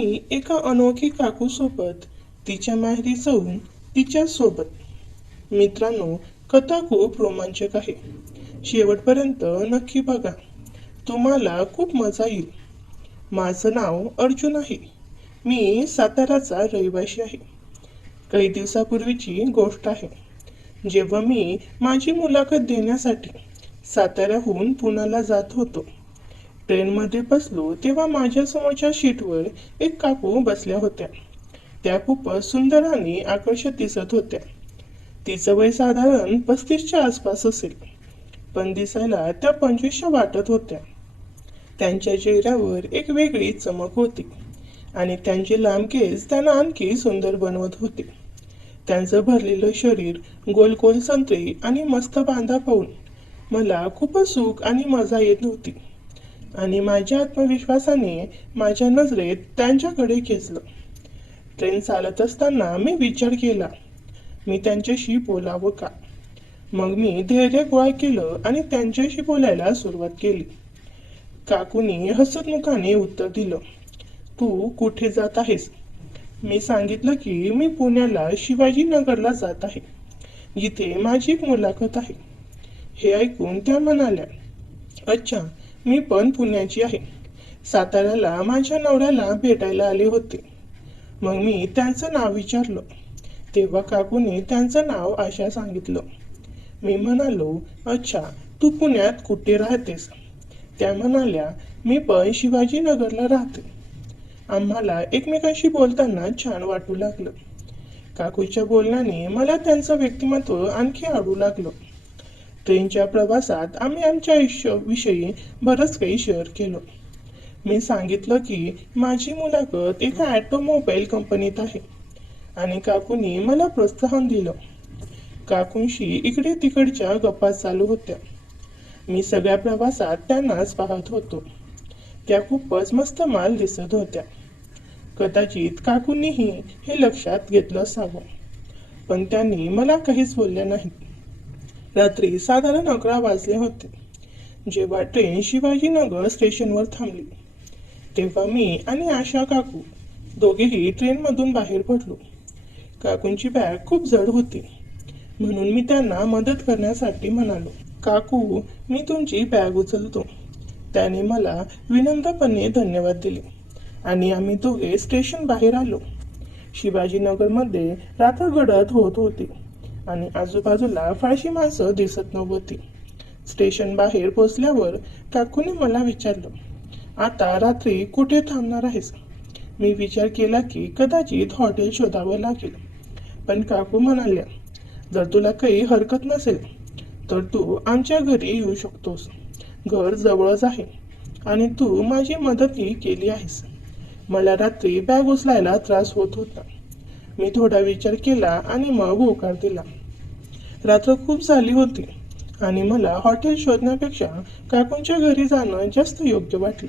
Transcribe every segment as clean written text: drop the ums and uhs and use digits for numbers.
मी एका अनोळखी काकू सोबत तिच्या माहेरी जाऊन तिच्या सोबत मित्रांनो, कथा खूप रोमांचक आहे. शेवटपर्यंत नक्की बघा, तुम्हाला खूप मजा येईल. माझं नाव अर्जुन आहे. मी साताराचा रहिवासी आहे. काही दिवसापूर्वीची गोष्ट आहे, जेव्हा मी माझी मुलाखत देण्यासाठी साताऱ्याहून पुण्याला जात होतो. ट्रेनमध्ये बसलो तेव्हा माझ्या समोरच्या सीटवर एक काकू बसल्या होत्या. त्या खूपच सुंदर आणि आकर्षक दिसत होत्या. तिचं वय साधारण 35च्या आसपास असेल, पण दिसायला त्या 25च्या वाटत होत्या. त्यांच्या चेहऱ्यावर एक वेगळी चमक होती आणि त्यांचे लांब केस त्यांना आणखी सुंदर बनवत होते. त्यांचं भरलेलं शरीर, गोल गोल संत्री आणि मस्त बांधा पाहून मला खूपच सुख आणि मजा येत होती आणि माझ्या आत्मविश्वासाने माझ्या नजरेत त्यांच्याकडे खेचलं. ट्रेन चालत असताना मी विचार केला, मी त्यांच्याशी बोलावं का? मग मी धैर्य गोळा केलं आणि त्यांच्याशी बोलायला सुरुवात केली. काकूनी हसतमुखाने उत्तर दिलं, तू कुठे जात आहेस? मी सांगितलं की मी पुण्याला शिवाजीनगरला जात आहे, जिथे माझी एक मुलाखत आहे. हे ऐकून त्या म्हणाल्या, अच्छा, मी पण पुण्याची आहे. साताऱ्याला माझ्या नवऱ्याला भेटायला आले होते. मग मी त्यांचं नाव विचारलं. तेव्हा काकूने त्यांचं नाव आशा सांगितलं. मी म्हणालो, अच्छा, तू पुण्यात कुठे राहतेस? त्या म्हणाल्या, मी पण शिवाजीनगरला राहते. आम्हाला एकमेकांशी बोलताना छान वाटू लागलं. काकूच्या बोलण्याने मला त्यांचं व्यक्तिमत्व आणखी आवडू लागलं. ट्रेनच्या प्रवासात आम्ही आमच्या आयुष्याविषयी बरंच काही शेअर केलं. मी सांगितलं की माझी मुलाखत एका ऑटोमोबाईल कंपनीत आहे आणि काकूंनी मला प्रोत्साहन दिलं. काकूंशी इकडे तिकडच्या गप्पा चालू होत्या. मी सगळ्या प्रवासात त्यांनाच पाहत होतो. त्या खूपच मस्त माल दिसत होत्या. कदाचित काकूंनीही हे लक्षात घेतलं असावं, पण त्यांनी मला काहीच बोलल्या नाहीत. रात्री साधारण 11 वाजले होते. जेव्हा ट्रेन शिवाजीनगर स्टेशनवर थांबली, तेव्हा मी आणि आशा काकू दोघेही ट्रेनमधून बाहेर पडलो. काकूंची बॅग खूप जड होती, म्हणून मी त्यांना मदत करण्यासाठी म्हणालो, काकू, मी तुमची बॅग उचलतो. त्याने मला विनम्रपणे धन्यवाद दिले आणि आम्ही दोघे स्टेशन बाहेर आलो. शिवाजीनगरमध्ये रात्र गडद होत होती आणि आजूबाजूला फारशी माणसं दिसत नव्हती. स्टेशन बाहेर पोचल्यावर काकूने मला विचारलं, आता रात्री कुठे थांबणार आहेस? मी विचार केला की कदाचित हॉटेल शोधावं लागेल, पण काकू म्हणाल्या, जर तुला काही हरकत नसेल तर तू आमच्या घरी येऊ शकतोस. घर जवळच आहे आणि तू माझी मदतही केली आहेस. मला रात्री बॅग उचलायला त्रास होत होता. मी थोडा विचार केला आणि मग होकार दिला. रात्र खूप झाली होती आणि मला हॉटेल शोधण्यापेक्षा काकूंच्या घरी जाणं जास्त योग्य वाटले.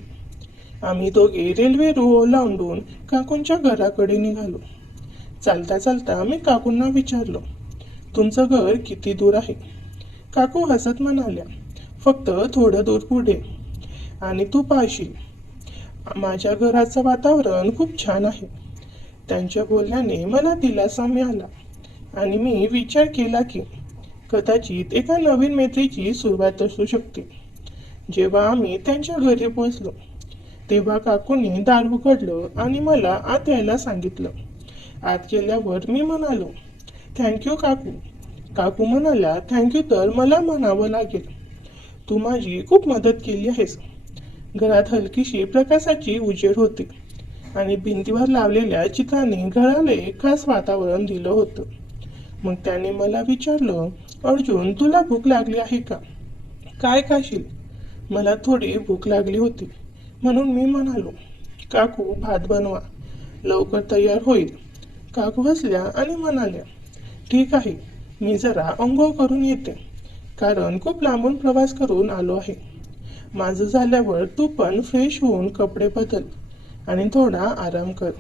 आम्ही दोघे रेल्वे रूळ ओलांडून काकूंच्या घराकडे निघालो. चालता चालता मी काकूंना विचारलं, तुमचं घर किती दूर आहे? काकू हसत म्हणाल्या, फक्त थोडं दूर पुढे आणि तू पाहशील, माझ्या घराचं वातावरण खूप छान आहे. त्यांच्या बोलण्याने मला दिलासा मिळाला आणि मी विचार केला की कदाचित एका नवीन मैत्रीची सुरुवात असू शकते. जेव्हा आम्ही त्यांच्या घरी पोहोचलो, तेव्हा काकूने दार उघडलं आणि मला आत यायला सांगितलं. आत गेल्यावर मी म्हणालो, थँक्यू काकू. काकू म्हणाल्या, थँक्यू तर मला म्हणावं लागेल. तू माझी खूप मदत केली आहेस. घरात हलकीशी प्रकाशाची उजेड होती आणि भिंतीवर लावलेल्या चित्राने घराला एक खास वातावरण दिलं होतं. मग त्याने मला विचारलं, अर्जुन, तुला भूक लागली आहे का? काय खाशील? मला थोडी भूक लागली होती, म्हणून मी म्हणालो, काकू, भात बनवा, लवकर तयार होईल. काकू हसल्या आणि म्हणाल्या, ठीक आहे, मी जरा अंघोळ करून येते, कारण खूप लांबून प्रवास करून आलो आहे. माझं झाल्यावर तू पण फ्रेश होऊन कपडे बदल आणि थोडा आराम कर.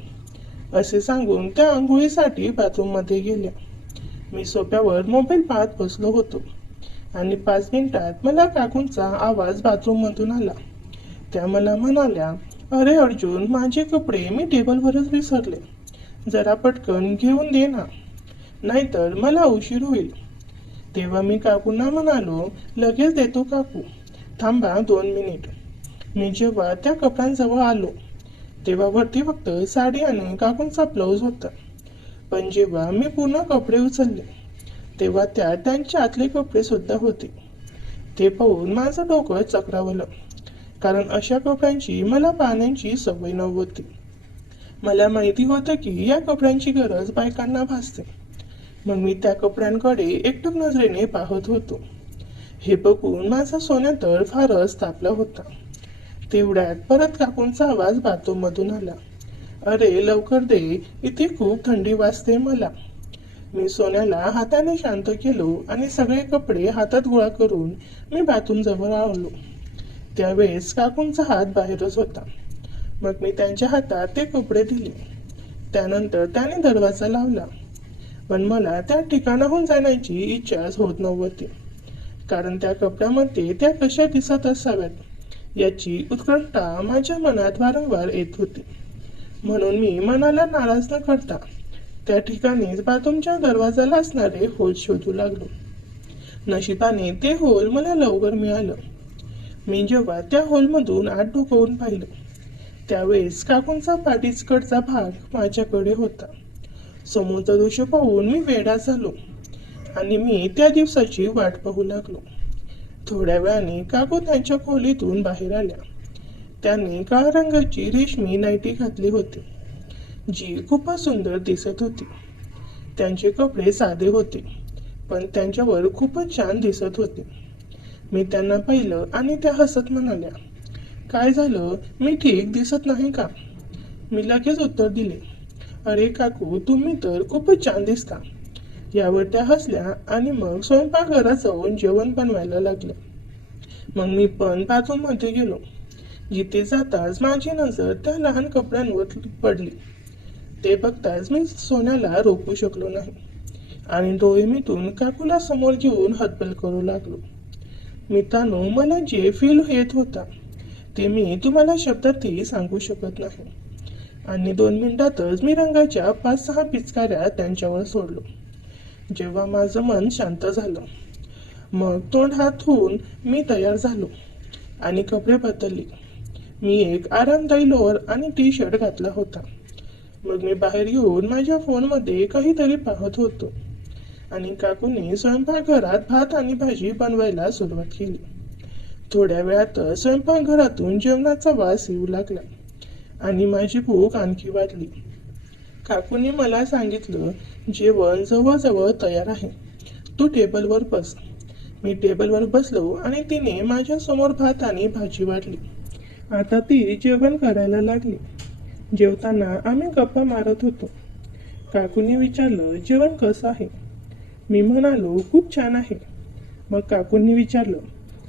असे सांगून त्या आंघोळीसाठी बाथरूममध्ये गेल्या. मी सोफ्यावर मोबाईल पाहत बसलो होतो आणि 5 मिनिटात मला काकूंचा आवाज बाथरूममधून आला. त्या मला म्हणाल्या, अरे अर्जुन, माझे कपडे मी टेबलवरच विसरले. जरा पटकन घेऊन दे ना, नाहीतर मला उशीर होईल. तेव्हा मी काकूंना म्हणालो, लगेच देतो काकू, थांबा 2 मिनिट. मी जेव्हा त्या कपड्यांजवळ आलो तेव्हा वरती फक्त साडी आणि काकूंचा ब्लाऊज होता. पण जेव्हा मी पूर्ण कपडे उचलले तेव्हा त्यात त्यांचे आतले कपडे सुद्धा होते. ते पाहून माझं डोकं चक्रावलं, कारण अशा कपड्यांची मला पाहण्याची सवय नव्हती. मला माहिती होतं की या कपड्यांची गरज बायकांना भासते. मग मी त्या कपड्यांकडे एकटक नजरेने पाहत होतो. हे बघून माझा सोन्या तर फारच तापला होता. तेवढ्यात परत काकूंचा आवाज बाथरूममधून आला, अरे लवकर दे, इथे खूप थंडी वाजते मला. मी सोन्याला हाताने शांत केलो आणि सगळे कपडे हातात गोळा करून मी बाथरूम जवळ आलो. त्यावेळेस काकूंचा हात बाहेरच होता. मग मी त्यांच्या हातात ते कपडे दिले. त्यानंतर त्याने दरवाजा लावला. पण मला त्या ठिकाणाहून जाण्याची इच्छाच होत नव्हती, कारण त्या कपड्यामध्ये त्या कशा दिसत असाव्यात याची उत्कंठा माझ्या मनात वारंवार येत होती. म्हणून मी मनाला नाराज न करता त्या ठिकाणीच बाथरूमच्या दरवाजाला असणारे होल शोधू लागलो. नशिबाने ते होल मला लवकर मिळालं. मी जेव्हा त्या होलमधून आत डोकावून पाहिलं त्यावेळेस काकूंचा पाठीकडचा भाग माझ्याकडे होता. समोरचं दृश्य पाहून मी वेडा झालो आणि मी त्या दिवसाची वाट पाहू लागलो. थोड्या वेळाने काकू त्यांच्या खोलीतून बाहेर आल्या. त्यांनी काळ्या रंगाची रेशमी नाईटी घातली होती, जी खूपच सुंदर दिसत होती. त्यांचे कपडे साधे होते, पण त्यांच्यावर खूपच छान दिसत होते. मी त्यांना पाहिलं आणि त्या हसत म्हणाल्या, काय झालं, मी ठीक दिसत नाही का? मी लगेच उत्तर दिले, अरे काकू, तुम्ही तर खूपच छान दिसता. यावर त्या हसल्या आणि मग स्वयंपाकघरात जाऊन जेवण बनवायला लागल्या. मग मी पण बाथरूममध्ये गेलो. जिथे जाताच माझी नजर त्या लहान कपड्यांवर पडली. ते बघताच मी सोन्याला रोखू शकलो नाही आणि डोळे मिटून काकूला समोर घेऊन हतबल करू लागलो. मित्रांनो, मला जे फील येत होता ते मी तुम्हाला शब्दातही सांगू शकत नाही. आणि 2 मिनिटातच मी रंगाच्या 5-6 पिचकाऱ्या त्यांच्यावर सोडलो. जेव्हा माझं मन शांत झालं, मग तोंड हात धुवून मी तयार झालो आणि कपडे बदलले. मी एक आरामदायी लोअर आणि टी शर्ट घातला होता. मग मी बाहेर येऊन माझ्या फोनमध्ये काहीतरी पाहत होतो आणि काकूने स्वयंपाकघरात भात आणि भाजी बनवायला सुरुवात केली. थोड्या वेळातच स्वयंपाकघरातून जेवणाचा वास येऊ लागला आणि माझी भूक आणखी वाढली. काकूने मला सांगितलं, जेवण जवळजवळ तयार आहे, तू टेबलवर बस. मी टेबलवर बसलो आणि तिने माझ्या समोर भात आणि भाजी वाढली. आता ती जेवण करायला लागली. जेवताना आम्ही गप्पा मारत होतो. काकूने विचारलं, जेवण कसं आहे? मी म्हणालो, खूप छान आहे. मग काकूंनी विचारलं,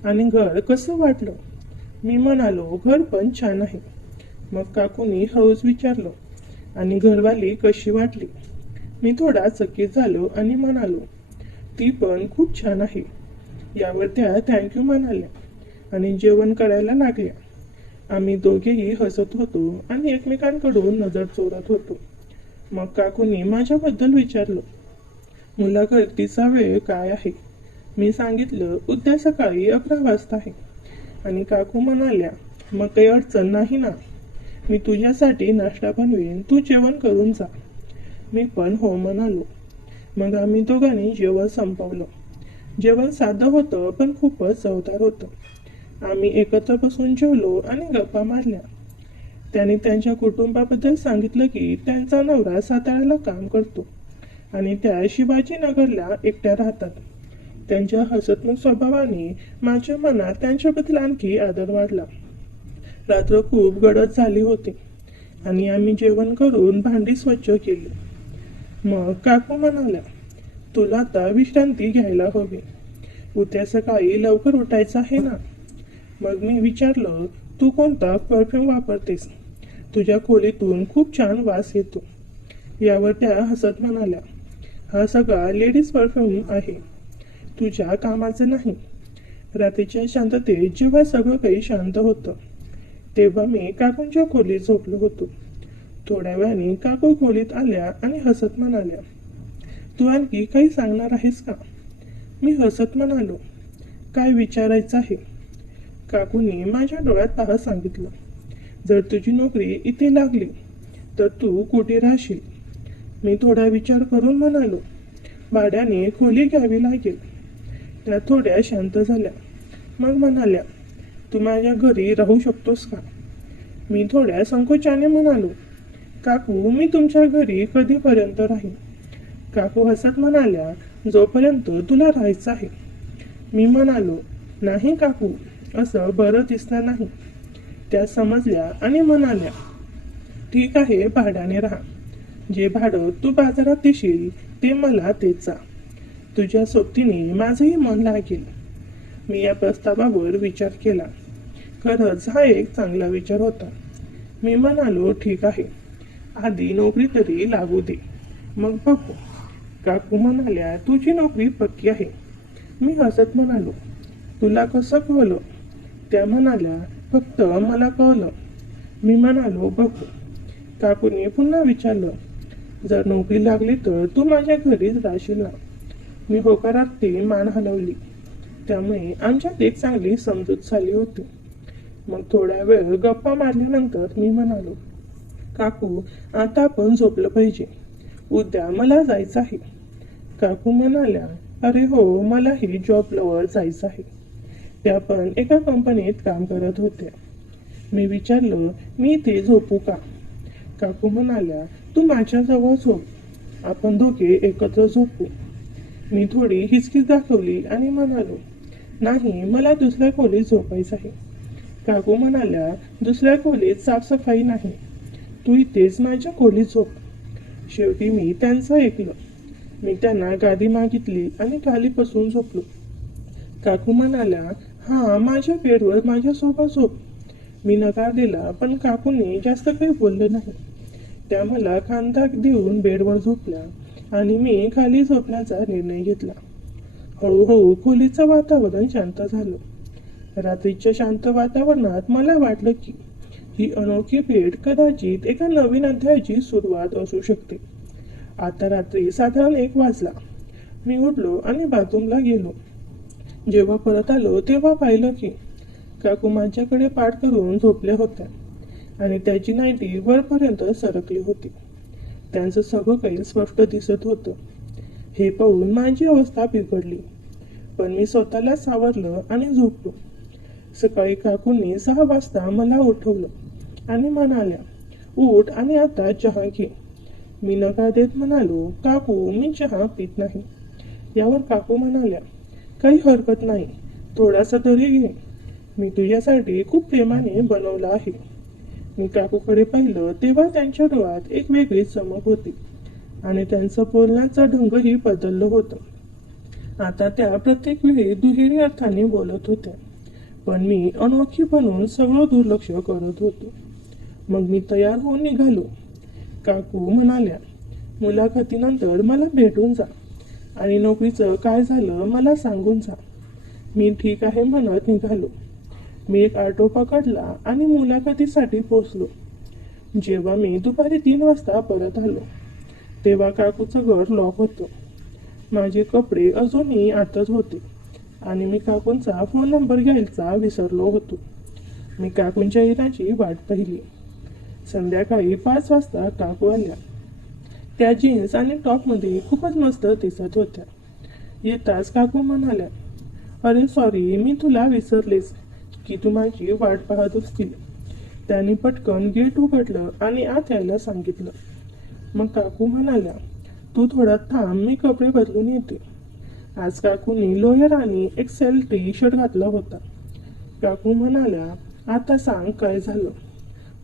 आणि घर कसं वाटलं? मी म्हणालो, घर पण छान आहे. मग काकूंनी हळूच विचारलं, आणि घरवाली कशी वाटली? मी थोडा चकित झालो आणि म्हणालो, ती पण खूप छान आहे. यावर त्या थँक्यू म्हणाल्या आणि जेवण करायला लागल्या. आम्ही दोघेही हसत होतो आणि एकमेकांकडून नजर चोरत होतो. मग काकूंनी माझ्याबद्दल विचारलं, मुलाखतीचा वेळ काय आहे? मी सांगितलं, उद्या सकाळी 11 वाजता आहे. आणि काकू म्हणाल्या, मग काही अडचण नाही ना? मी तुझ्यासाठी नाश्ता बनवेन, तू जेवण करून जा. मी पण हो म्हणालो. मग आम्ही दोघांनी जेवण संपवलं. जेवण साधं होतं पण खूपच चवदार होतं. आम्ही एकत्र बसून जेवलो आणि गप्पा मारल्या. त्यांनी त्यांच्या कुटुंबाबद्दल सांगितलं की त्यांचा नवरा साताऱ्याला काम करतो आणि त्या शिवाजीनगरला एकट्या राहतात. त्यांच्या हसतमुख स्वभावाने माझ्या मनात त्यांच्याबद्दल आणखी आदर वाढला. रात्र खूप गडद झाली होती आणि आम्ही जेवण करून भांडी स्वच्छ केली. मग काकू म्हणाल्या, तुला आता विश्रांती घ्यायला हवी, उद्या सकाळी लवकर उठायचं आहे ना? मग मी विचारलं, तू कोणता परफ्यूम वापरतेस? तुझ्या खोलीतून खूप छान वास येतो. यावर त्या हसत म्हणाल्या, हा सगळा लेडीज परफ्यूम आहे, तुझ्या कामाचं नाही. रात्रीच्या शांततेत जेव्हा सगळं काही शांत होतं तेव्हा मी काकूंच्या खोलीत झोपलो होतो. थोड्या वेळाने काकू खोलीत आल्या आणि हसत म्हणाल्या, तू आणखी काही सांगणार आहेस का? मी हसत म्हणालो, काय विचारायचं आहे? काकूंनी माझ्या डोळ्यात पाहत सांगितलं, जर तुझी नोकरी इथे लागली तर तू कुठे राहशील? मी थोडा विचार करून म्हणालो, भाड्याने खोली घ्यावी लागेल. त्या थोड्या शांत झाल्या. मग म्हणाल्या, तू माझ्या घरी राहू शकतोस का? मी थोड्या संकोचाने म्हणालो, काकू मी तुमच्या घरी कधीपर्यंत राहीन? काकू हसत म्हणाल्या, जोपर्यंत तुला राहायचं आहे. मी म्हणालो, नाही काकू, असं बरं दिसणार नाही. त्या समजल्या आणि म्हणाल्या, ठीक आहे, भाड्याने राहा. जे भाडं तू बाजारात देशील ते मला देत जा. तुझ्या सोबतीने माझंही मन लागेल. मी या प्रस्तावावर विचार केला. खरंच हा एक चांगला विचार होता. मी म्हणालो, ठीक आहे, आधी नोकरी तरी लागू दे, मग बघू. काकू म्हणाल्या, तुझी नोकरी पक्की आहे. मी हसत म्हणालो, तुला कसं कळलं? त्या म्हणाल्या, फक्त मला कळलं. मी म्हणालो, बघू. काकूने पुन्हा विचारलं, जर नोकरी लागली तर तू माझ्या घरीच राहशील ना? मी होकारार्थी मान हलवली. त्यामुळे आमच्यात एक चांगली समजूत झाली होती. मग थोड्या वेळ गप्पा मारल्यानंतर मी म्हणालो, काकू आता आपण झोपलं पाहिजे, उद्या मला जायचं आहे. काकू म्हणाल्या, अरे हो, मलाही जॉबवर जायचं आहे. त्या पण एका कंपनीत काम करत होत्या. मी विचारलं, मी इथे झोपू का? काकू म्हणाल्या, तू माझ्याजवळ झोप, आपण दोघे एकत्र झोपू. मी थोडी हिचकीच दाखवली आणि म्हणालो, नाही, मला दुसऱ्या खोलीत झोपायचं आहे. काकू म्हणाल्या, दुसऱ्या खोलीत साफसफाई नाही, तू इथेच माझ्या खोलीत झोप. शेवटी मी त्यांचं ऐकलं. मी त्यांना गादी मागितली आणि खाली बसून झोपलो. काकू म्हणाल्या, हा, माझ्या बेडवर माझ्यासोबत झोप. मी नकार दिला, पण काकूंनी जास्त काही बोलले नाही. त्या मला खांदा देऊन बेडवर झोपल्या आणि मी खाली झोपण्याचा निर्णय घेतला. हळूहळू खोलीचं वातावरण शांत झालं. रात्रीच्या शांत वातावरणात मला वाटलं की ही अनोखी भेट कदाचित एका नवीन अध्यायाची सुरुवात असू शकते. आता रात्री साधारण 1 वाजला. मी उठलो आणि बाथरूमला गेलो. जेव्हा परत आलो तेव्हा पाहिलं की काकू माझ्याकडे पाठ करून झोपल्या होत्या आणि त्याची नाईटी वरपर्यंत सरकली होती. त्यांचं सगळं काही स्पष्ट दिसत होतं. हे पाहून माझी अवस्था बिघडली, पण मी स्वतःला सावरलं आणि झोपलो. सकाळी काकूंनी 6 वाजता मला उठवलं आणि म्हणाल्या, उठ आणि आता चहा घे. मी नकार देत म्हणालो, काकू मी चहा पित नाही. यावर काकू म्हणाल्या, काही हरकत नाही, थोडासा तरी घे, मी तुझ्यासाठी खूप प्रेमाने बनवलं आहे. मी काकूकडे पाहिलं तेव्हा त्यांच्या डोळ्यात एक वेगळी चमक होती आणि त्यांचं बोलण्याचं ढंगही बदललं होतं. आता त्या प्रत्येक वेळी दुहेरी अर्थाने बोलत होत्या, पण मी अनोळखी बनून सगळं दुर्लक्ष करत होतो. मग मी तयार होऊन निघालो. काकू म्हणाल्या, मुलाखतीनंतर मला भेटून जा आणि नोकरीचं काय झालं मला सांगून जा. मी ठीक आहे म्हणत निघालो. मी एक ऑटो पकडला आणि मुलाखतीसाठी पोचलो. जेव्हा मी दुपारी 3 वाजता परत आलो तेव्हा काकूचं घर लॉक होतं. माझे कपडे अजूनही आतच होते आणि मी काकूंचा फोन नंबर घ्यायचा विसरलो होतो. मी काकूंच्या येण्याची वाट पाहिली. संध्याकाळी 5 वाजता काकू आल्या. त्या जीन्स आणि टॉपमध्ये खूपच मस्त दिसत होत्या. येताच काकू म्हणाल्या, अरे सॉरी, मी तुला विसरलेच की तू माझी वाट पाहत असतील. त्यांनी पटकन गेट उघडलं आणि आत यायला सांगितलं. मग काकू म्हणाल्या, तू थोडा थांब, मी कपडे बदलून येते. आज काकूंनी लोअर आणि एक्सेल टी शर्ट घातला होता. काकू म्हणाल्या, आता सांग काय झालं?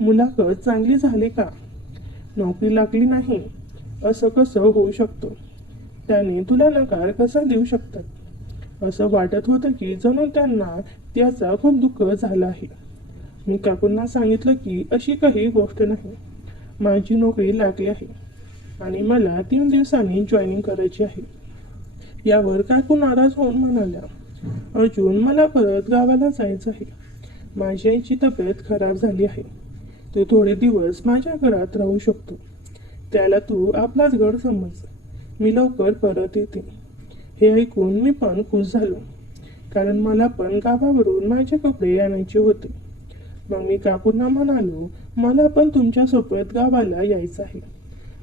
मुलाखत चांगली झाली का? नोकरी लागली नाही असं कसं होऊ शकतं? त्याने तुला नकार कसा देऊ शकतात? असं वाटत होतं की जणू त्यांना त्याचा खूप दुःख झालं आहे. मी काकूंना सांगितलं की अशी काही गोष्ट नाही, माझी नोकरी लागली आहे आणि मला 3 दिवसांनी जॉईनिंग करायची आहे. यावर काकू नाराज होऊन म्हणाल्या, अर्जुन, मला परत गावाला जायचं आहे. माझी आईची तब्येत खराब झाली आहे. तू थोडे दिवस माझ्या घरात राहू शकतो. त्याला तू आपलाच घर समज. मी लवकर परत येते. हे ऐकून मी पण खुश झालो, कारण मला पण गावावरून माझे कपडे आणायचे होते. मग मी काकूंना म्हणालो, मला पण तुमच्यासोबत गावाला यायचं आहे.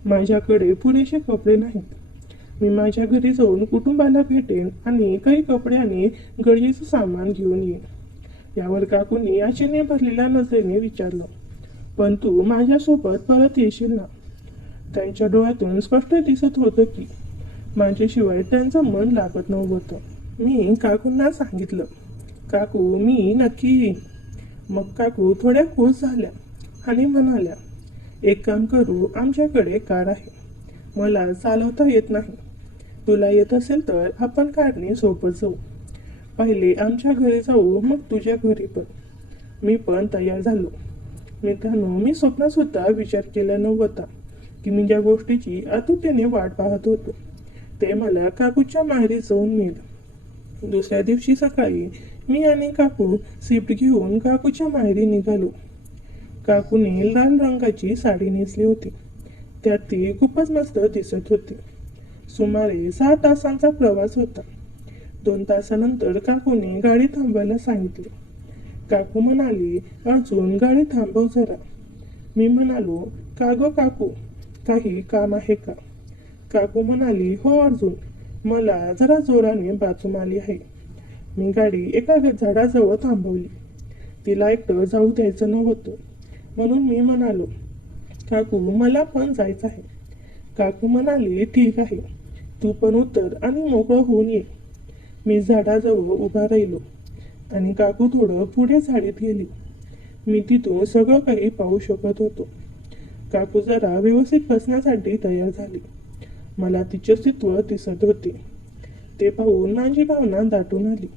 माझ्याकडे पुरेसे कपडे नाहीत. मी माझ्या घरी जाऊन कुटुंबाला भेटेन आणि काही कपडे आणि गरजेचं सामान घेऊन येईन. यावर काकूंनी आशेने भरलेल्या नजरेने विचारलं, पण तू माझ्यासोबत परत येशील ना? त्यांच्या डोळ्यातून स्पष्ट दिसत होतं की माझ्याशिवाय त्यांचं मन लागत नव्हतं. मी काकूंना सांगितलं, काकू मी नक्की येईन. मग काकू थोड्या खुश झाल्या आणि म्हणाल्या, एक काम करू, आमच्याकडे कार आहे. मला चालवता येत नाही. तुला येत असेल तर आपण कारने सोबत जाऊ. पहिले आमच्या घरी जाऊ, मग तुझ्या घरी पण. मी पण तयार झालो. मित्रांनो, मी स्वप्नातसुद्धा विचार केला नव्हता की मी ज्या गोष्टीची आतुरतेने वाट पाहत होतो ते मला काकूच्या माहेरी जाऊन मिळेल. दुसऱ्या दिवशी सकाळी मी आणि काकू स्विफ्ट घेऊन काकूच्या माहेरी निघालो. काकूने लाल रंगाची साडी नेसली होती. त्यात ती खूपच मस्त दिसत होती. सुमारे 6 तासांचा प्रवास होता. 2 तासानंतर काकूने गाडी थांबवायला सांगितली. काकू म्हणाली, अर्जुन गाडी थांबव जरा. मी म्हणालो, का गं काकू, काही काम आहे का? काकू म्हणाली, हो अर्जुन, मला जरा जोराने बाथरूम आली आहे. मी गाडी एका झाडाजवळ थांबवली. तिला एकटं जाऊ द्यायचं नव्हतं, म्हणून मी म्हणालो, काकू मला पण जायचं आहे. काकू म्हणाली, ठीक आहे, तू पण उतर आणि मोकळं होऊन ये. मी झाडाजवळ उभा राहिलो आणि काकू थोडं पुढे झाडीत गेली. मी तिथून सगळं काही पाहू शकत होतो. काकू जरा व्यवस्थित बसण्यासाठी तयार झाली. मला तिचे अस्तित्व दिसत होते. ते पाहून माझी भावना दाटून आली.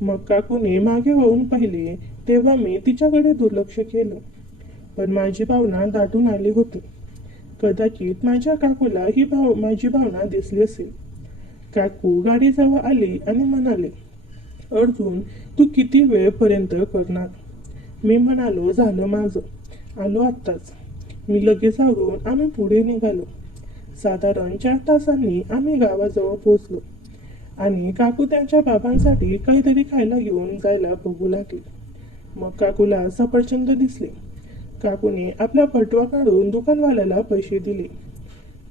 मग काकूने मागे वळून पाहिले तेव्हा मी तिच्याकडे दुर्लक्ष केलं. पण माझी भावना दाटून आली होती. कदाचित माझ्या काकूला ही माझी भावना दिसली असेल. काकू गाडीजवळ आली आणि म्हणाले, अर्जुन तू किती वेळपर्यंत करणार? मी म्हणालो, झालं माझं, आलो आत्ताच. मी लगेच आवरून आम्ही पुढे निघालो. साधारण 4 तासांनी आम्ही गावाजवळ पोहोचलो आणि काकू त्यांच्या बाबांसाठी काहीतरी खायला घेऊन जायला बघू लागली. मग काकूला सफरचंद दिसले. काकूने आपला पटवा काढून दुकानवाल्याला पैसे दिले.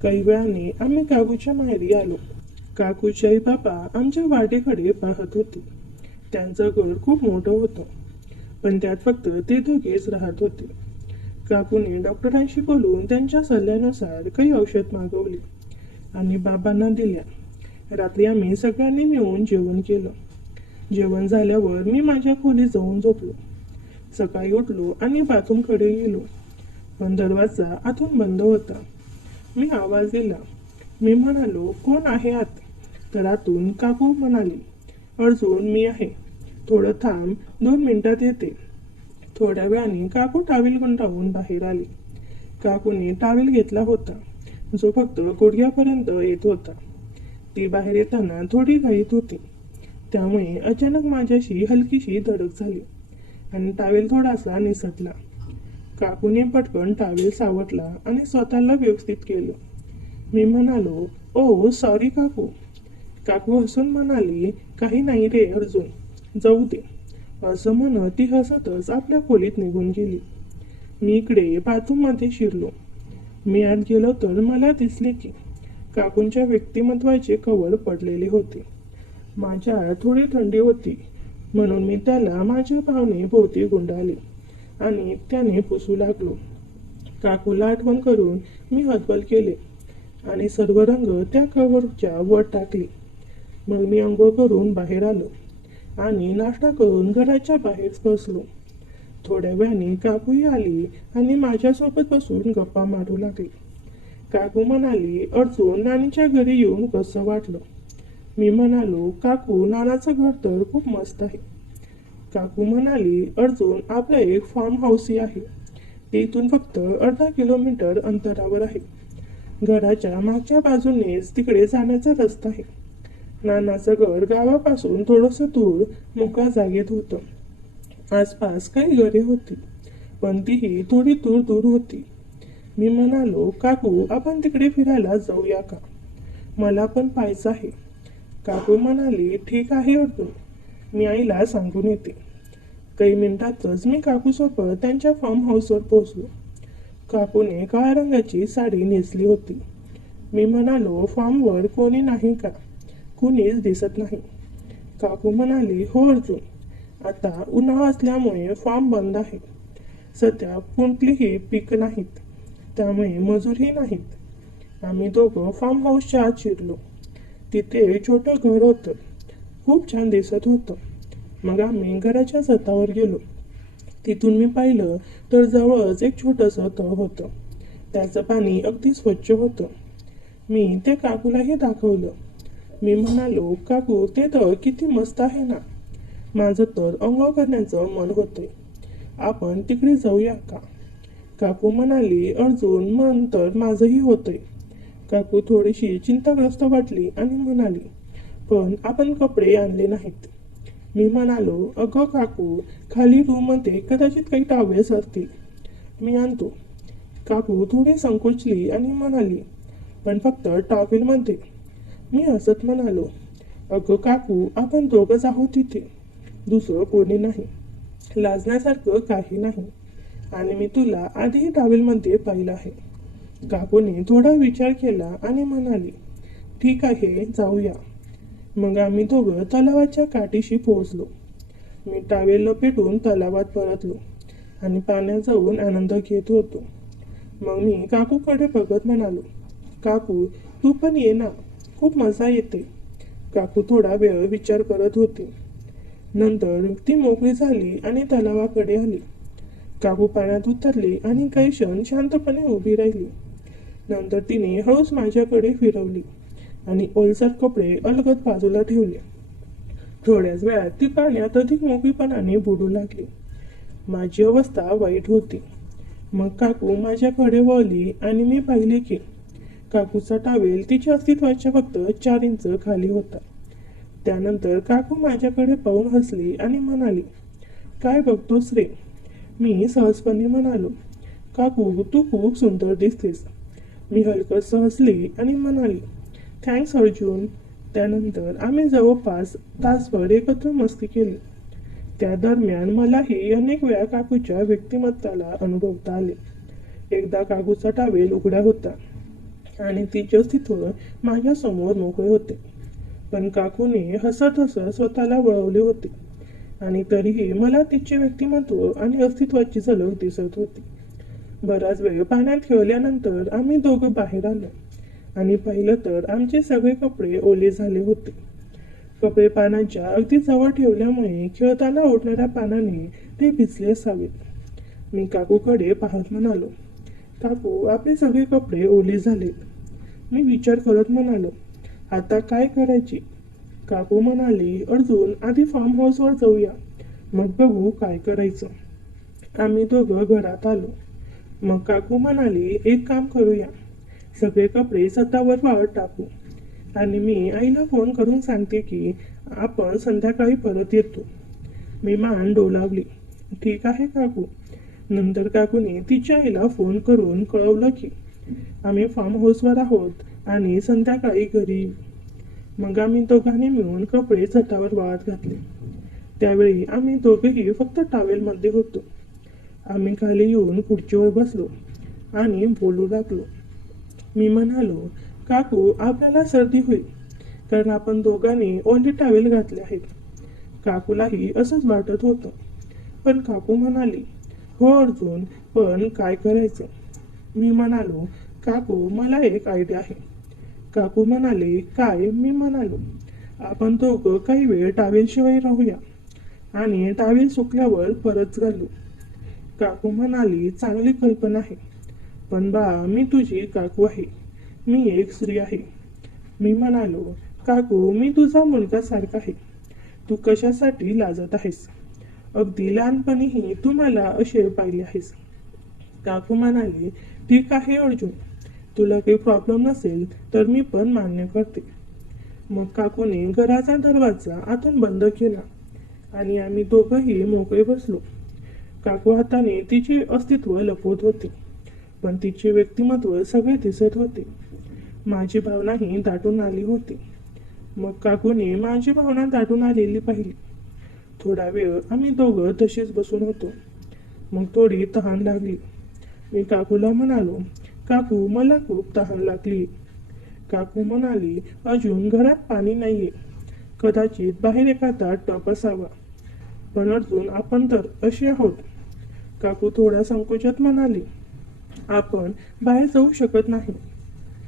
काही वेळाने आम्ही काकूच्या माहेरी आलो. काकूचे आई बाबा आमच्या वाटेकडे पाहत होते. त्यांचं घर खूप मोठं होतं, पण त्यात फक्त ते दोघेच राहत होते. काकूने डॉक्टरांशी बोलून त्यांच्या सल्ल्यानुसार काही औषध मागवली आणि बाबांना दिल्या. रात्री आम्ही सगळ्यांनी मिळून जेवण केलं. जेवण झाल्यावर मी माझ्या खोलीत जाऊन झोपलो. सकाळी उठलो आणि बाथरूमकडे गेलो, पण दरवाजा आतून बंद होता. मी आवाज दिला. मी म्हणालो, कोण आहे आत? तर आतून काकू म्हणाली, अर्जुन मी आहे, थोडं थांब, 2 मिनिटात येते. थोड्या वेळाने काकू टावेल गुंडाळून बाहेर आली. काकूने टावेल घेतला होता, जो फक्त गुडघ्यापर्यंत येत होता. ती बाहेर येताना थोडी घाईत होती, त्यामुळे अचानक माझ्याशी हलकीशी धडक झाली आणि टावेल थोडासा निसटला. काकूने पटकन टावेल सावटला आणि स्वतःला व्यवस्थित केलं. मी म्हणालो, ओ सॉरी काकू. काकू हसून म्हणाली, काही नाही रे अर्जुन, जाऊ दे. असं म्हणत ती हसतच आपल्या खोलीत निघून गेली. मी इकडे बाथरूममध्ये शिरलो. मी आत गेलो तर मला दिसले की काकूंच्या व्यक्तिमत्वाचे कवर पडलेले होते. माझ्या थोडी थंडी होती, म्हणून मी त्याला माझ्या भावने भोवती गुंडाळले आणि त्याने पुसू लागलो. काकूला आठवण करून मी हतबल केले आणि सर्व रंग त्या कवरच्या वर टाकले. मग मी अंघोळ करून बाहेर आलो आणि नाश्ता करून घराच्या बाहेर बसलो. थोड्या वेळाने काकूही आली आणि माझ्यासोबत बसून गप्पा मारू लागली. काकू म्हणाली, अर्जुन नानीच्या घरी येऊन कसं वाटलं? मी म्हणालो, काकू नानाचं घर तर खूप मस्त आहे. काकू म्हणाली, अर्जुन आपलं एक फार्म हाऊसही आहे. ते इथून फक्त अर्धा किलोमीटर अंतरावर आहे. घराच्या मागच्या बाजूनेच तिकडे जाण्याचा रस्ता आहे. नानाचं घर गावापासून थोडंसं दूर मोकळ्या जागेत होतं. आसपास काही घरे होती, पण तीही थोडी दूर दूर होती. मी म्हणालो, काकू आपण तिकडे फिरायला जाऊया का? मला पण पाहायचं आहे. काकू म्हणाली, ठीक आहे अर्जुन, मी आईला सांगून येते. काही मिनिटातच मी काकूसोबत त्यांच्या फार्म हाऊसवर पोहोचलो. काकूने काळ्या रंगाची साडी नेसली होती. मी म्हणालो, फार्मवर कोणी नाही का? कुणीच दिसत नाही. काकू म्हणाली, हो अर्जुन, आता उन्हाळा असल्यामुळे फार्म बंद आहे. सध्या कोणतीही पीक नाहीत, त्यामुळे मजूरही नाहीत. आम्ही दोघं फार्म हाऊसच्या आत शिरलो. तिथे छोटं घर होतं. खूप छान दिसत होतं. मग आम्ही घराच्या छतावर गेलो. तिथून मी पाहिलं तर जवळच एक छोटंसं तळ होतं. त्याचं पाणी अगदी स्वच्छ होतं. मी ते काकूलाही दाखवलं. मी म्हणालो, काकू ते तळ किती मस्त आहे ना. माझं तर अंघोळ करण्याचं मन होतंय. आपण तिकडे जाऊया का? काकू म्हणाली, अर्जुन, मन तर माझंही होतंय. काकू थोडीशी चिंताग्रस्त वाटली आणि म्हणाली, पण आपण कपडे आणले नाहीत. मी म्हणालो, अगं काकू, खाली रूममध्ये कदाचित काही टॉवेल्स असतील, मी आणतो. काकू थोडी संकोचली आणि म्हणाली, पण फक्त टॉवेलमध्ये. मी हसत म्हणालो, अगं काकू, आपण दोघंच आहोत तिथे, दुसरं कोणी नाही. लाजण्यासारखं काही नाही. आणि मी तुला आधीही टॉवेलमध्ये पाहिलं आहे. काकूने थोडा विचार केला आणि म्हणाली, ठीक आहे, जाऊया. मग आम्ही दोघं तलावाच्या काठीशी पोहोचलो. मी टॉवेल लपेटून तलावात परतलो आणि पाण्यात जाऊन आनंद घेत होतो. मग मी काकूकडे बघत म्हणालो, काकू तू पण ये ना, खूप मजा येते. काकू थोडा वेळ विचार करत होती. नंतर ती मोकळी झाली आणि तलावाकडे आली. काकू पाण्यात उतरली आणि काही क्षण शांतपणे उभी राहिली. नंतर तिने हळूच माझ्याकडे फिरवली आणि ओलसर कपडे अलगद बाजूला ठेवले. थोड्याच वेळात ती पाण्यात अधिक मोकळीपणाने बुडू लागली. माझी अवस्था वाईट होती. मग काकू माझ्याकडे वळली आणि मी पाहिले की काकूचा टॉवेल तिच्या अस्तित्वाच्या फक्त 4 इंच खाली होता. त्यानंतर काकू माझ्याकडे पाहून हसली आणि म्हणाली, काय बघतोस रे? मी सहजपणे म्हणालो, काकू तू खूप सुंदर दिसतेस. मी हलकस हसली आणि म्हणाली, थँक्स अर्जुन. त्यानंतर आम्ही जवळपास तासभर एकत्र मस्ती केली. त्या दरम्यान मलाही अनेक वेळा काकूच्या व्यक्तिमत्वाला अनुभवता आले. एकदा काकूचा टॉवेल उघडा होता आणि तिचे अस्तित्व माझ्यासमोर मोकळे होते. पण काकूने हसत हसत स्वतःला वळवले होते आणि तरीही मला तिचे व्यक्तिमत्व आणि अस्तित्वाची झलक दिसत होती. बराच वेळ पाण्यात खेळल्यानंतर आम्ही दोघं बाहेर आलो आणि पाहिलं तर आमचे सगळे कपडे ओले झाले होते. कपडे पाण्याच्या अगदी जवळ ठेवल्यामुळे खेळताना उडणाऱ्या पाण्याने ते भिजले असावेत. मी काकूकडे पाहत म्हणालो, काकू आपले सगळे कपडे ओले झालेत. मी विचार करत म्हणालो, आता काय करायचे? काकू म्हणाली, अर्जुन, आधी फार्म हाऊसवर जाऊया, मग बघू काय करायचं. आम्ही दोघं घरात आलो. मग काकू म्हणाली, एक काम करूया, सगळे कपडे छतावर वाळत टाकू आणि मी आईला फोन करून सांगते की आपण संध्याकाळी परत येतो. मी मान डोलावली. ठीक आहे काकू. नंतर काकूने तिच्या आईला फोन करून कळवलं की आम्ही फार्म हाऊसवर आहोत आणि संध्याकाळी घरी येऊ. मग आम्ही दोघांनी मिळून कपडे छतावर वाळत घातले. त्यावेळी आम्ही दोघेही फक्त टॉवेलमध्ये होतो. आम्ही खाली येऊन खुर्चीवर बसलो आणि बोलू लागलो. मी म्हणालो, काकू आपल्याला सर्दी होईल कारण आपण दोघांनी ओली टॉवेल घातले आहेत. काकूलाही असंच वाटत होतं. पण काकू म्हणाली, हो अर्जुन, पण काय करायचं? मी म्हणालो, काकू मला एक आयडिया आहे. काकू म्हणाले, काय? मी म्हणालो, आपण दोघं काही वेळ टॉवेलशिवाय राहूया आणि टॉवेल सुकल्यावर परत घालू. काकू म्हणाली, चांगली कल्पना आहे, पण बा मी तुझी काकू आहे, मी एक स्त्री आहे. मी म्हणालो, काकू मी तुझा मुलगा सारखा आहे, तू कशासाठी लाजत आहेस? अगदी लहानपणीही तू मला असे पाहिले आहेस. काकू म्हणाली, ठीक आहे अर्जुन, तुला काही प्रॉब्लेम नसेल तर मी पण मान्य करते. मग काकूने घराचा दरवाजा आतून बंद केला आणि आम्ही दोघंही मोकळे बसलो. काकू हाताने तिचे अस्तित्व लपवत होते, पण तिचे व्यक्तिमत्व सगळे दिसत होते. माझी भावनाही दाटून आली होती. मग काकूने माझी भावना दाटून आलेली पाहिली. थोडा वेळ आम्ही दोघं तशीच बसून होतो. मग थोडी तहान लागली. मी काकूला म्हणालो, काकू मला खूप तहान लागली. काकू म्हणाली, अजून घरात पाणी नाहीये. कदाचित बाहेर एखादा टप असावा. पण अजून आपण तर अशी आहोत. काकू थोड्या संकोचात म्हणाली, आपण बाहेर जाऊ शकत नाही.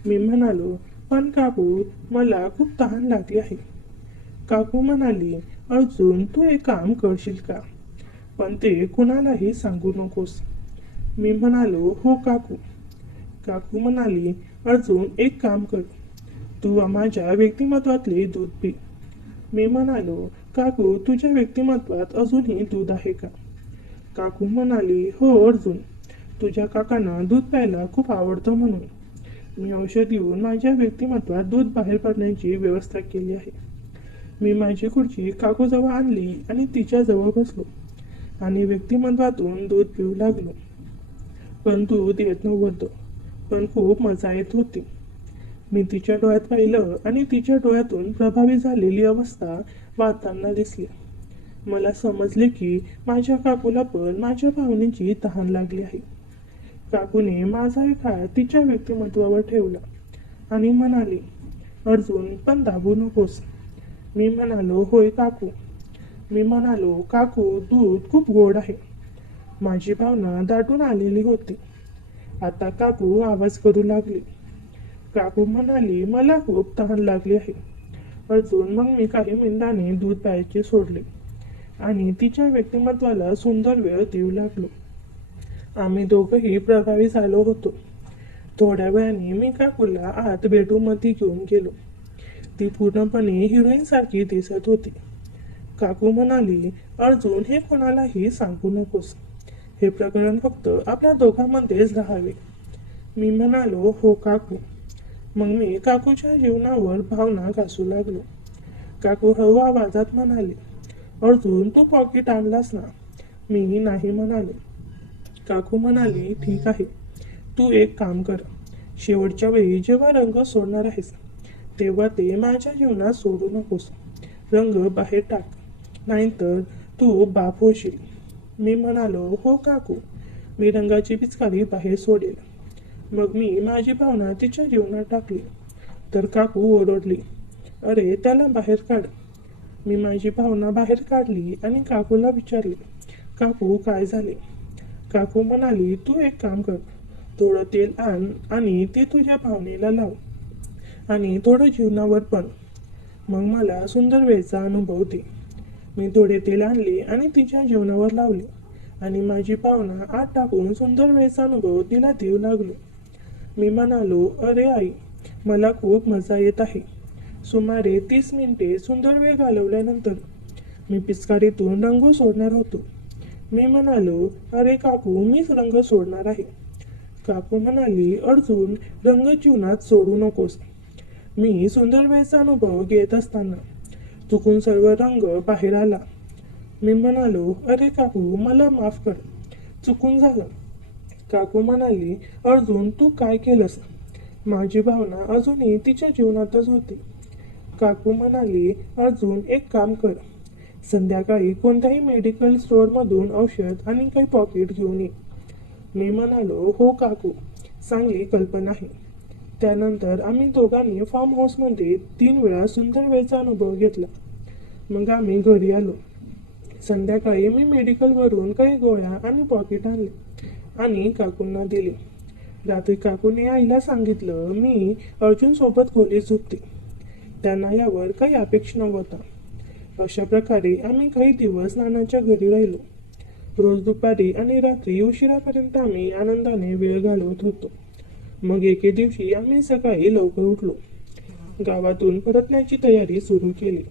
मी म्हणालो, पण काकू मला खूप तहान लागली आहे. काकू म्हणाली, अर्जुन तू एक काम करशील का? पण ते कुणालाही सांगू नकोस. मी म्हणालो, हो काकू. काकू म्हणाली, अर्जुन एक काम कर, तू माझ्या व्यक्तिमत्वातले दूध पी. मी म्हणालो, काकू तुझ्या व्यक्तिमत्वात अजूनही दूध आहे का? काकू म्हणाली, हो अर्जुन, तुझ्या काकांना दूध प्यायला खूप आवडतं म्हणून मी औषध घेऊन माझ्या व्यक्तिमत्वात दूध बाहेर काढण्याची व्यवस्था केली आहे. मी माझी खुर्ची काकूजवळ आणली आणि तिच्याजवळ बसलो आणि व्यक्तिमत्वातून दूध पिऊ लागलो. पण दूध येत नव्हतं, पण खूप मजा येत होती. मी तिच्या डोळ्यात पाहिलं आणि तिच्या डोळ्यातून प्रभावी झालेली अवस्था वाहताना दिसली. मला समजले की माझ्या काकूला पण माझ्या भावनेची तहान लागली आहे. काकूने माझा एक हात तिच्या व्यक्तिमत्वावर ठेवला आणि म्हणाली, अर्जुन पण दाबू नकोस. मी म्हणालो, होय काकू. मी म्हणालो, काकू दूध खूप गोड आहे. माझी भावना दाटून आलेली होती. आता काकू आवाज करू लागली. काकू म्हणाली, मला खूप तहान लागली आहे. अर्जुन. मग मी काही मिनिटांनी दूध प्यायचे सोडले आणि तिच्या व्यक्तिमत्वाला सुंदर वेळ देऊ लागलो. आम्ही दोघंही प्रभावी झालो होतो. थोड्या वेळाने मी काकूला आत बेडरूममध्ये घेऊन गेलो. ती पूर्णपणे हिरोईनसारखी दिसत होती. काकू म्हणाली, अर्जुन हे कोणालाही सांगू नकोस. हे प्रकरण फक्त आपल्या दोघांमध्येच राहावे. मी म्हणालो, हो काकू. मग मी काकूच्या जीवनावर भावना घासू लागलो. काकू हळू आवाजात म्हणाले, अर्जुन तू पॉकेट आणलास ना? मी नाही म्हणाले. काकू म्हणाली, ठीक आहे. तू एक काम कर, शेवटच्या वेळी जेव्हा रंग सोडणार आहेस तेव्हा ते माझ्या जीवनात सोडू नकोस. रंग बाहेर टाक, नाहीतर तू बाप होशील. मी म्हणालो, हो काकू, मी रंगाची पिचकारी बाहेर सोडेल. मग मी माझी भावना तिच्या जीवनात टाकली तर काकू ओरडली, अरे त्याला बाहेर काढ. मी माझी भावना बाहेर काढली आणि काकूला विचारले, काकू काय झाले? काकू म्हणाली, तू एक काम कर, थोडं तेल आण आणि ते तुझ्या भावनेला लाव आणि थोडं जीवनावर पण. मग मला सुंदर वेळचा अनुभव दे. मी थोडे तेल आणले आणि तिच्या जीवनावर लावले आणि माझी भावना आत टाकून सुंदर वेळचा अनुभव तिला देऊ लागलो. मी म्हणालो, अरे आई, मला खूप मजा येत आहे. सुमारे 30 मिनिटे सुंदर वेळ घालवल्यानंतर मी पिचकारीतून रंग सोडणार होतो. मी म्हणालो, अरे काकू, मीच रंग सोडणार आहे. काकू म्हणाली, अर्जुन रंग जीवनात सोडू नकोस. मी सुंदर वेळचा अनुभव घेत असताना चुकून सर्व रंग बाहेर आला. मी म्हणालो, अरे काकू, मला माफ कर, चुकून झालं. काकू म्हणाली, अर्जुन तू काय केलंस? माझी भावना अजूनही तिच्या जीवनातच होती. काकू म्हणाली, अर्जुन एक काम कर, संध्याकाळी कोणत्याही मेडिकल स्टोअरमधून औषध आणि काही पॉकेट घेऊन ये. मी म्हणालो, हो काकू, चांगली कल्पना आहे. त्यानंतर आम्ही दोघांनी फार्म हाऊसमध्ये 3 वेळा सुंदर वेळचा अनुभव घेतला. मग आम्ही घरी आलो. संध्याकाळी मी मेडिकलवरून काही गोळ्या आणि पॉकेट आणले आणि काकूंना दिले. रात्री काकूने आईला सांगितलं, मी अर्जुनसोबत खोलीत झोपते. त्यांना यावर काही अपेक्षा नव्हता. अशा प्रकारे आम्ही काही दिवस नानाच्या घरी राहिलो. रोज दुपारी आणि रात्री उशिरापर्यंत आम्ही आनंदाने वेळ घालवत होतो. मग एके दिवशी आम्ही सकाळी लवकर उठलो. गावातून परतण्याची तयारी सुरू केली.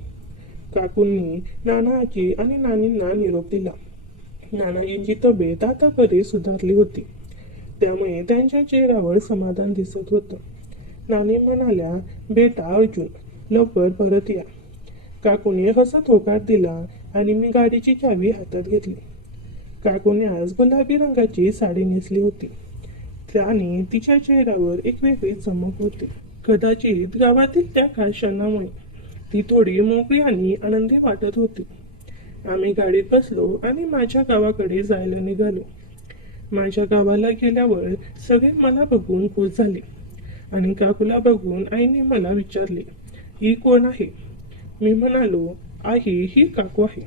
काकूंनी नानाजी आणि नानींना निरोप दिला. नानाजींची तब्येत आता बरी सुधारली होती, त्यामुळे त्यांच्या चेहऱ्यावर समाधान दिसत होतं. नानी म्हणाल्या, बेटा अर्जुन, लवकर परत या. काकूने हसत होकार दिला आणि मी गाडीची चावी हातात घेतली. काकूने आज गुलाबी रंगाची साडी नेसली होती आणि तिच्या चेहऱ्यावर एक वेगळी चमक होती. कदाचित गावातील त्या खास क्षणामुळे ती थोडी मोकळी आणि आनंदी वाटत होती. आम्ही गाडीत बसलो आणि माझ्या गावाकडे जायला निघालो. माझ्या गावाला गेल्यावर सगळे मला बघून खुश झाले आणि काकूला बघून आईने मला विचारले, ही कोण आहे? मी म्हणालो, आई ही काकू आहे.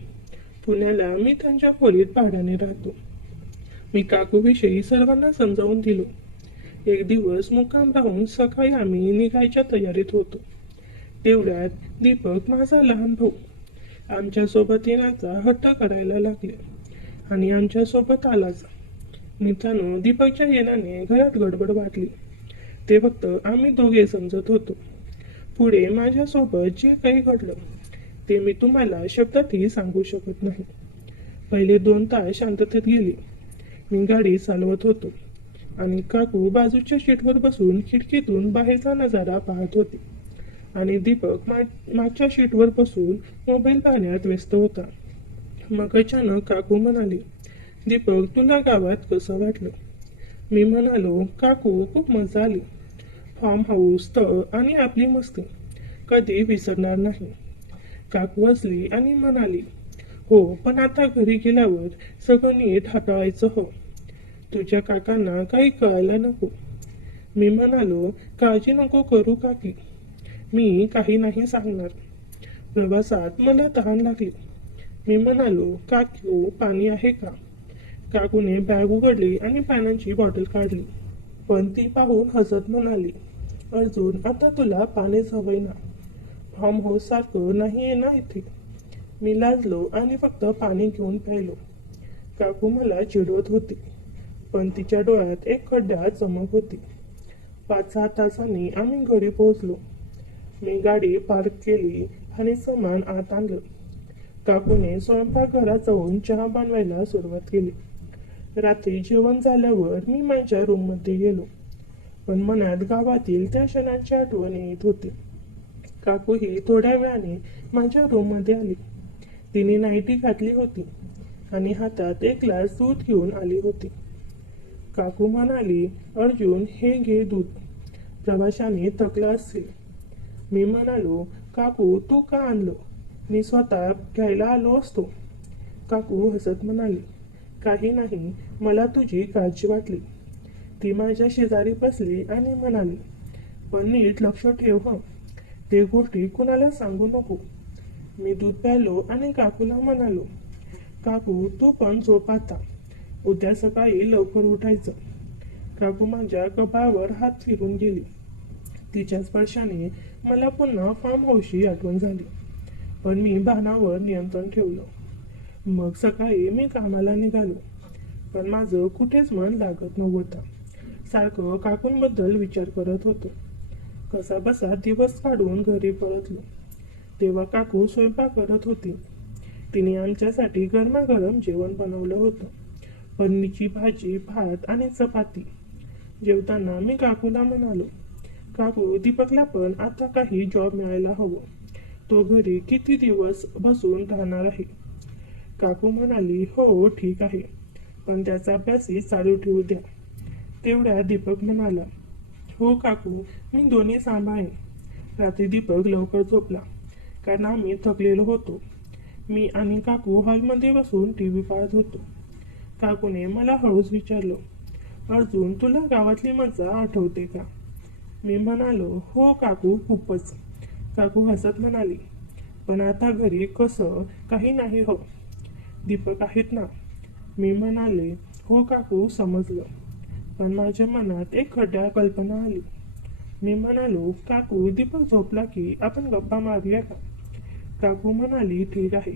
पुण्याला मी त्यांच्या खोलीत भाड्याने राहतो. मी काकूविषयी सर्वांना समजावून दिलो. एक दिवस मुक्काम राहून सकाळी आम्ही निघायच्या तयारीत होतो. तेवढ्यात दीपक, माझा लहान भाऊ, आमच्यासोबत येण्याचा हट्ट करायला लागले आणि आमच्यासोबत आलाच. मित्रांनो, दीपकच्या येण्याने घरात गडबड वाटली. ते फक्त आम्ही दोघे समजत होतो. पुढे माझ्यासोबत जे काही घडलं ते मी तुम्हाला शब्दातही सांगू शकत नाही. पहिले 2 तास शांततेत गेले. मी गाडी चालवत होतो आणि काकू बाजूच्या सीटवर बसून खिडकीतून बाहेरचा नजारा पाहत होती आणि दीपक मागच्या सीटवर बसून मोबाईल पाहण्यात व्यस्त होता. मग अचानक काकू म्हणाली, दीपक, तुला गावात कसं वाटलं? मी म्हणालो, काकू, खूप मजा आली. फार्म हाऊस, स्थळ आणि आपली मस्ती कधी विसरणार नाही. काकू हसली आणि म्हणाली, हो, पण आता घरी गेल्यावर सगळं नीट हाताळायचं हो. तुझ्या काकांना काही कळायला नको. मी म्हणालो, काळजी नको करू काकी, मी काही नाही सांगणार. प्रवासात मला तहान लागली. मी म्हणालो, काकू, पाणी आहे का? काकूने बॅग उघडली आणि पाण्याची बॉटल काढली, पण ती पाहून हसत म्हणाली, अर्जुन, आता तुला पाणीच हवंय ना? फार्म हाऊस सारखं नाही आहे ना इथे? मी लाजलो आणि फक्त पाणी घेऊन प्यायलो. काकू मला चिडवत होती, पण तिच्या डोळ्यात एक खड्ड्यात चमक होती. 5-6 तासांनी आम्ही घरी पोहोचलो. मी गाडी पार्क केली आणि सामान आत आणलं. काकूने स्वयंपाकघरात जाऊन चहा बनवायला सुरुवात केली. रात्री जेवण झाल्यावर मी माझ्या रूममध्ये गेलो, पण मनात गावातील त्या क्षणांची आठवण येत होती. काकू ही थोड्या वेळाने माझ्या रूममध्ये आली. तिने नाईटी घातली होती आणि हातात एक ग्लास दूध घेऊन आली होती. काकू म्हणाली, अर्जुन, हे घे दूध, प्रवाशाने थकला असेल. मी म्हणालो, काकू, तू का आणलं? मी स्वतः घ्यायला आलो असतो. काकू हसत म्हणाली, काही नाही, मला तुझी काळजी वाटली. ती माझ्या शेजारी बसली आणि म्हणाली, पण नीट लक्ष ठेव हं, ते गोष्टी कुणाला सांगू नको. मी दूध प्यायलो आणि काकूला म्हणालो, काकू, तू पण झोप आता, उद्या सकाळी लवकर उठायचं. काकू माझ्या कपाळावर हात फिरून गेली. तिच्या स्पर्शाने मला पुन्हा फार्म हाऊसची आठवण झाली, पण मी भानावर नियंत्रण ठेवलं. मग सकाळी मी कामाला निघालो, पण माझं कुठेच मन लागत नव्हतं. सारखं काकूंबद्दल विचार करत होतो. कसा बसा दिवस काढून घरी परतलो, तेव्हा काकू स्वयंपाक करत होती. तिने आमच्यासाठी गरमागरम जेवण बनवलं होतं, पनीरची भाजी, भात आणि चपाती. जेवताना मी काकूला म्हणालो, काकू, दीपकला पण आता काही जॉब मिळायला हवं, तो घरी किती दिवस बसून राहणार आहे? काकू म्हणाली, हो ठीक आहे, पण त्याचा अभ्यासही चालू ठेवू द्या. तेवढ्या दीपक म्हणाला, हो काकू, मी दोन्ही सांभाळेन. रात्री दीपक लवकर झोपला, कारण आम्ही थकलेलो होतो. मी आणि काकू हॉलमध्ये बसून TV पाहत होतो. काकूने मला हळूच विचारलं, अर्जुन, तुला गावातली मजा आठवते का? मी म्हणालो, हो काकू, खूपच. काकू हसत म्हणाली, पण आता घरी कसं काही नाही हो, दीपक आहेत ना? मी म्हणाले, हो काकू, समजलं, पण माझ्या मनात एक खड्या कल्पना आली. मी म्हणालो, काकू, दीपक झोपला की आपण गप्पा मारूया का? काकू म्हणाली, ठीक आहे,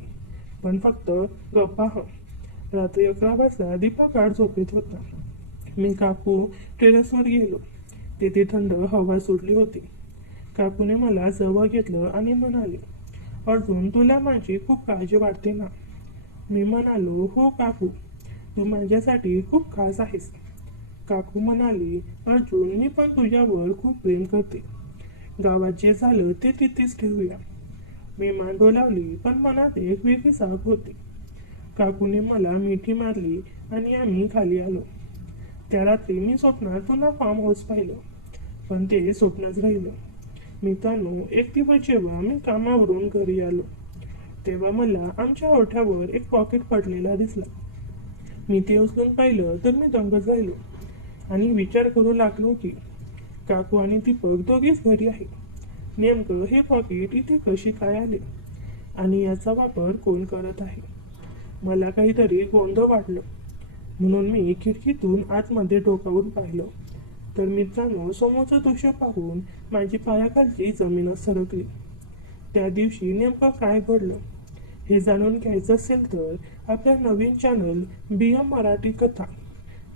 पण फक्त गप्पा हं. रात्री 11 वाजता दीपक आड झोपेत होता. मी काकू टेरेसवर गेलो. तेथे थंड हवा सुटली होती. काकूने मला जवळ घेतलं आणि म्हणाले, अर्जुन, तुला माझी खूप काळजी वाटते ना? मी म्हणालो, हो काकू, तू माझ्यासाठी खूप खास आहेस. काकू म्हणाली, अर्जुन, मी पण तुझ्यावर खूप प्रेम करते. गावात जे झालं ते तिथेच ठेवूया. मी मान डोलावली, पण मनात एक वेगळी जाग होती. काकूने मला मिठी मारली आणि आम्ही खाली आलो. त्या रात्री मी स्वप्नात पुन्हा फार्म हाऊस पाहिलं, पण ते स्वप्नच राहिलं. मित्रांनो, एक दिवस जेव्हा मी कामावरून घरी आलो, तेव्हा मला आमच्या ओठ्यावर एक पॉकेट पडलेला दिसला. मी ते उचलून पाहिलं तर मी दंगच राहिलो आणि विचार करू लागलो की काकू आणि दीपक दोघेच घरी आहे. नेमकं हे पॉकेट इथे कशी काय आले आणि याचा वापर कोण करत आहे? मला काहीतरी गोंधळ वाटलं, म्हणून मी खिडकीतून आतमध्ये डोकावून पाहिलं. तर मित्रांनो, समोरचं दृश्य पाहून माझी पायाखालची जमीनच सरकली. त्या दिवशी नेमकं काय घडलं हे जाणून घ्यायचं असेल तर आपल्या नवीन चॅनल BM मराठी कथा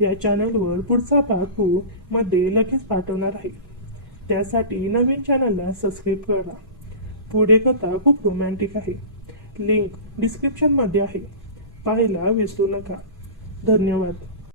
या चॅनलवर पुढचा भाग 2 मध्ये लगेच पाठवणार आहे. त्यासाठी नवीन चॅनलला सबस्क्राईब करा. पुढे कथा खूप रोमॅन्टिक आहे. लिंक डिस्क्रिप्शनमध्ये आहे, पाहायला विसरू नका. धन्यवाद.